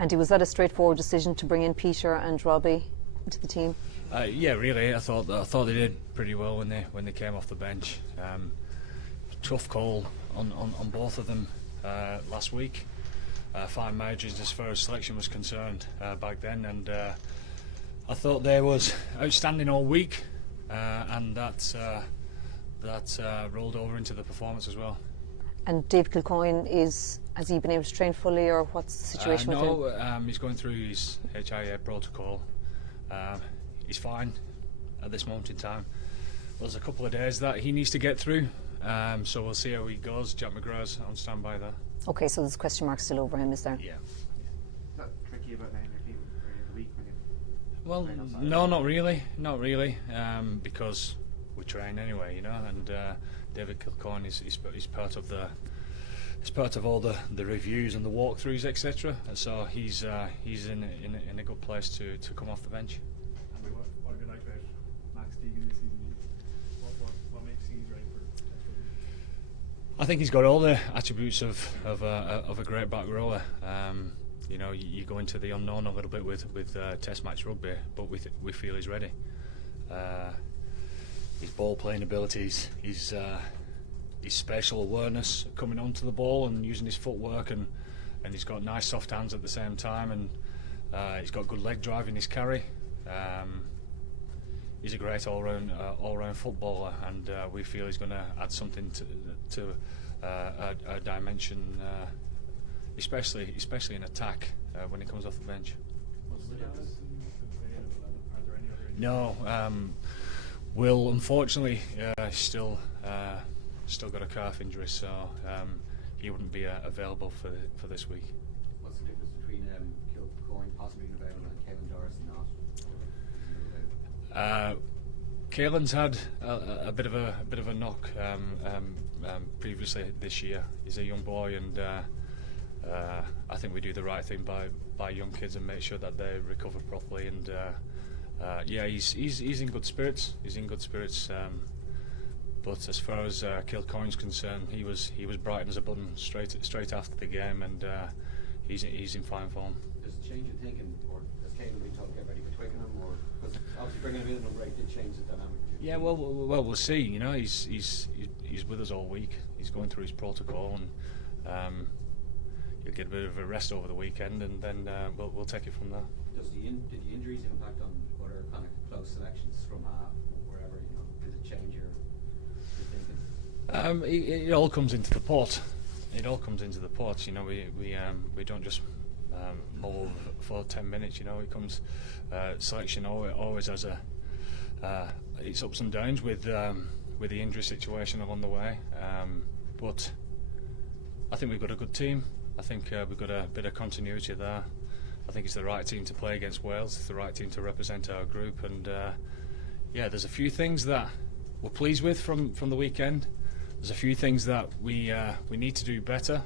Andy, was that a straightforward decision to bring in Peter and Robbie into the team? Yeah, really. I thought they did pretty well when they came off the bench. Tough call on both of them last week. Fine margins as far as selection was concerned back then, and I thought they was outstanding all week, and that rolled over into the performance as well. And Dave Kilcoyne, has he been able to train fully, or what's the situation with him? No, he's going through his HIA protocol. He's fine at this moment in time. There's a couple of days that he needs to get through, so we'll see how he goes. Jack McGrath's on standby there. Okay, so there's a question mark still over him, is there? Yeah. Is that tricky about naming your team early in the week when you? Well, no, not really, because we train anyway, you know. And David Kilcoyne is part of all the reviews and the walkthroughs, etc. And so he's in a good place to come off the bench. What have you liked about Max Deegan this season? What makes he great for Test rugby? I think he's got all the attributes of a great back rower. You know, you go into the unknown a little bit with Test match rugby, but we feel he's ready. His ball playing abilities, his spatial awareness coming onto the ball and using his footwork, and he's got nice soft hands at the same time, and he's got good leg drive in his carry. He's a great all-round footballer, and we feel he's going to add something to a dimension, especially in attack when he comes off the bench. No, Will unfortunately still got a calf injury, so he wouldn't be available for this week. What's the difference between Kilcoyne possibly being available and Caelan Doris not? Caelan's had a bit of a knock previously this year. He's a young boy, and I think we do the right thing by young kids and make sure that they recover properly. And yeah, he's in good spirits. He's in good spirits. But as far as Kilcoyne's concerned, he was bright as a button straight after the game, and he's in fine form. Does it change your thinking, or has Caelan been told to get ready for Twickenham, or because obviously bringing him in at break did change the dynamic? Yeah, well, we'll see. You know, he's with us all week. He's going through his protocol, and he'll get a bit of a rest over the weekend, and then we'll take it from there. Did the injuries impact on other kind of close selections from half, wherever? You know, did it change your thinking? It all comes into the pot. It all comes into the pot. You know, we don't just mull for 10 minutes. You know, it comes selection always has its ups and downs with the injury situation along the way. But I think we've got a good team. I think we've got a bit of continuity there. I think it's the right team to play against Wales. It's the right team to represent our group. And yeah, there's a few things that we're pleased with from the weekend. There's a few things that we need to do better.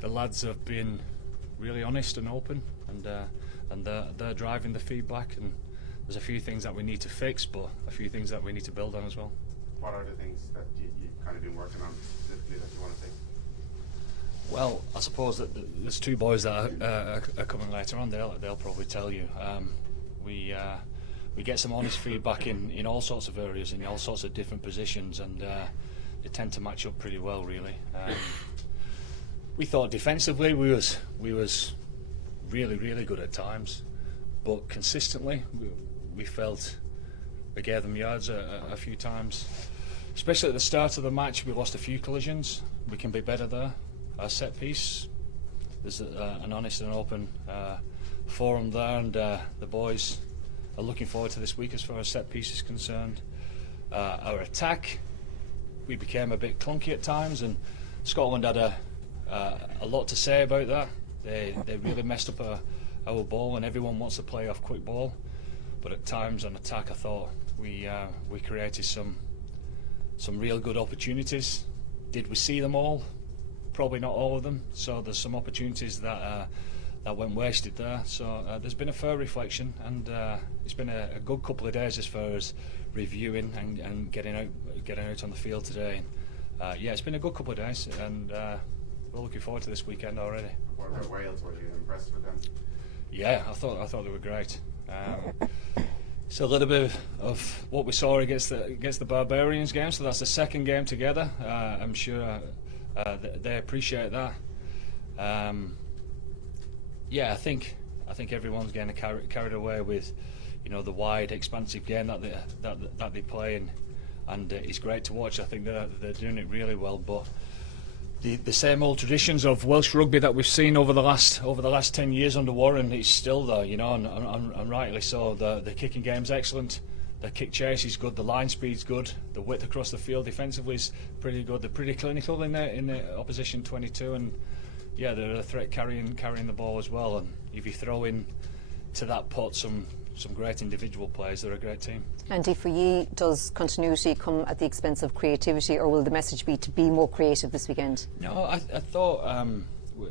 The lads have been really honest and open, and they're driving the feedback. And there's a few things that we need to fix, but a few things that we need to build on as well. What are the things that you've kind of been working on specifically that you want to fix? Well, I suppose that there's two boys that are coming later on. They'll probably tell you. We get some honest feedback in all sorts of areas, in all sorts of different positions, and they tend to match up pretty well, really. We thought defensively we was really good at times, but consistently we felt we gave them yards a few times. Especially at the start of the match, we lost a few collisions. We can be better there. Our set piece, there's an honest and open forum there, and the boys are looking forward to this week as far as set piece is concerned. Our attack, we became a bit clunky at times, and Scotland had a lot to say about that. They really messed up our ball, and everyone wants to play off quick ball. But at times on attack, I thought we created some real good opportunities. Did we see them all? Probably not all of them. So there's some opportunities that went wasted there. So there's been a fair reflection, and it's been a good couple of days as far as reviewing and getting out on the field today. Yeah, it's been a good couple of days, and we're looking forward to this weekend already. What about Wales? Were you impressed with them? Yeah, I thought they were great. It's a little bit of what we saw against the Barbarians game, so that's the second game together. I'm sure they appreciate that. Yeah, I think everyone's getting carried away with, the wide, expansive game that they play, and it's great to watch. I think they're doing it really well, but the same old traditions of Welsh rugby that we've seen over the last 10 years under Warren, it's still there, and rightly so. The kicking game's excellent, the kick chase is good, the line speed's good, the width across the field defensively is pretty good. They're pretty clinical in the opposition 22, and yeah, they're a threat carrying the ball as well. And if you throw in to that pot some great individual players, they're a great team. Andy, for you, does continuity come at the expense of creativity, or will the message be to be more creative this weekend? No, I thought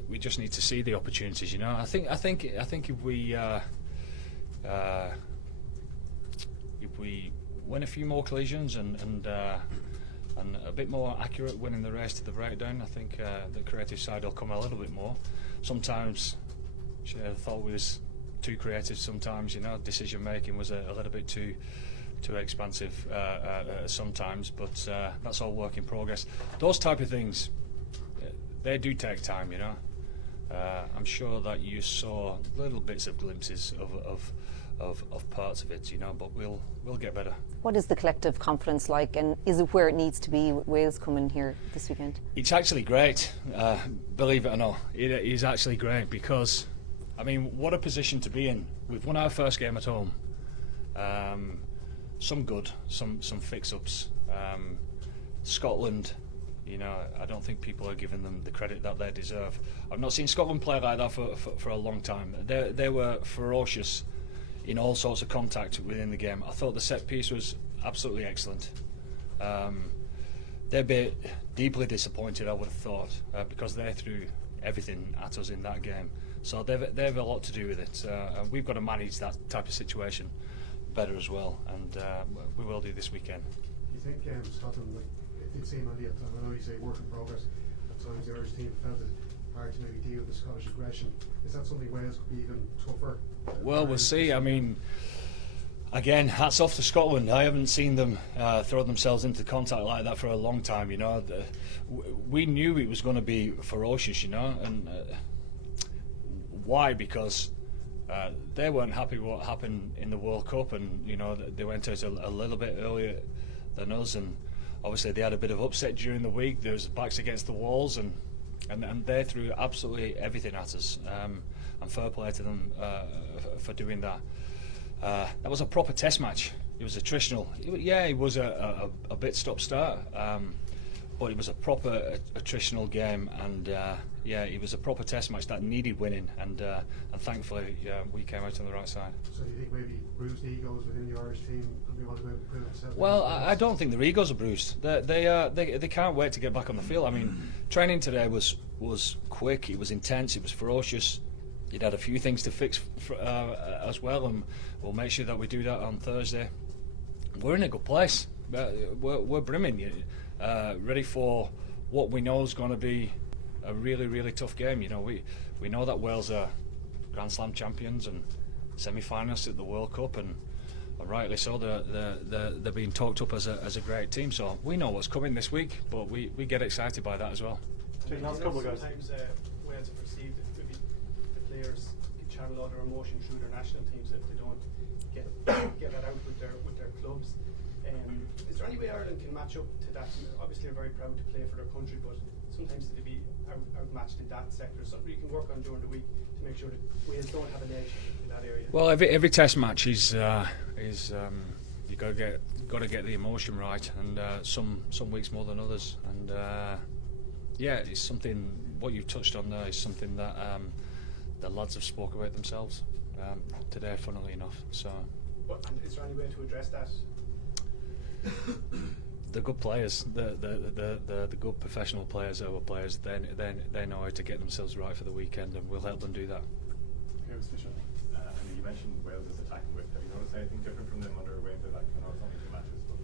we just need to see the opportunities. I think if we win a few more collisions and a bit more accurate winning the race to the breakdown, I think the creative side will come a little bit more. Sometimes I thought we was too creative. Sometimes decision making was a little bit too expansive sometimes, but that's all work in progress. Those type of things, they do take time. I'm sure that you saw little bits of glimpses of parts of it, but we'll get better. What is the collective confidence like, and is it where it needs to be with Wales coming here this weekend? It's actually great, believe it or not. It is actually great because, what a position to be in. We've won our first game at home. Some good, some fix-ups. Scotland, I don't think people are giving them the credit that they deserve. I've not seen Scotland play like that for a long time. They were ferocious in all sorts of contact within the game. I thought the set piece was absolutely excellent. They'd be deeply disappointed, I would have thought, because they threw everything at us in that game. So they've a lot to do with it. And we've got to manage that type of situation better as well, and we will do this weekend. Do you think Scotland, it did seem on the time, I know you say work in progress, at times the Irish team felt it hard to maybe deal with the Scottish aggression. Is that something Wales could be even tougher? Well, we'll see. Again, hats off to Scotland. I haven't seen them throw themselves into contact like that for a long time. We knew it was going to be ferocious. And why? Because they weren't happy with what happened in the World Cup, and they went out a little bit earlier than us, and obviously they had a bit of upset during the week. There was backs against the walls, and they threw absolutely everything at us. And fair play to them for doing that. That was a proper test match. It was attritional. It was a bit stop-start, but it was a proper attritional game, and it was a proper test match that needed winning, and thankfully we came out on the right side. So do you think maybe bruised egos within the Irish team could be one of the... Well, I don't think their egos are bruised. They can't wait to get back on the field. Training today was quick, it was intense, it was ferocious. It had a few things to fix as well, and we'll make sure that we do that on Thursday. We're in a good place. We're brimming, ready for what we know is going to be a really, really tough game. We know that Wales are Grand Slam champions and semi-finalists at the World Cup, and rightly so. They're being talked up as a great team. So we know what's coming this week, but we get excited by that as well. Sometimes Wales are perceived that maybe the players can channel all their emotion through their national teams if they don't get that out with their clubs. Is there any way Ireland can match up to that? Obviously, they're very proud to play for their country, but sometimes they be outmatched in that sector. Something you can work on during the week to make sure that Wales don't have an edge in that area. Well, every test match is you got to get the emotion right, and some weeks more than others, and it's something. What you've touched on there is something that the lads have spoke about themselves today, funnily enough. So, is there any way to address that? The good players, the good professional players, our players, they know how to get themselves right for the weekend, and we'll help them do that. Okay, Fisher. You mentioned Wales is attacking width. Have you noticed anything different from them under way into that? I know it's only 2 matches, but...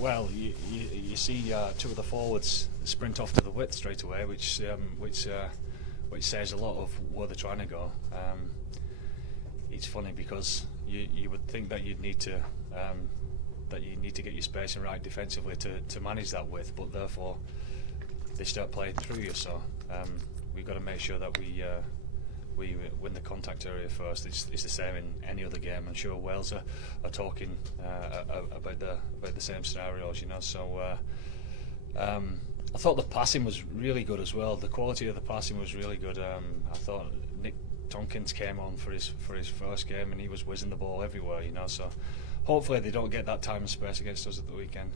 Well, you see two of the forwards sprint off to the width straight away, which which says a lot of where they're trying to go. It's funny because you would think that you'd need to get your spacing right defensively to manage that width, but therefore they start playing through you. So we've got to make sure that we win the contact area first. It's the same in any other game. I'm sure Wales are talking about the same scenarios, you know. So I thought the passing was really good as well. The quality of the passing was really good. I thought Nick Tompkins came on for his first game and he was whizzing the ball everywhere, you know. So hopefully they don't get that time and space against us at the weekend.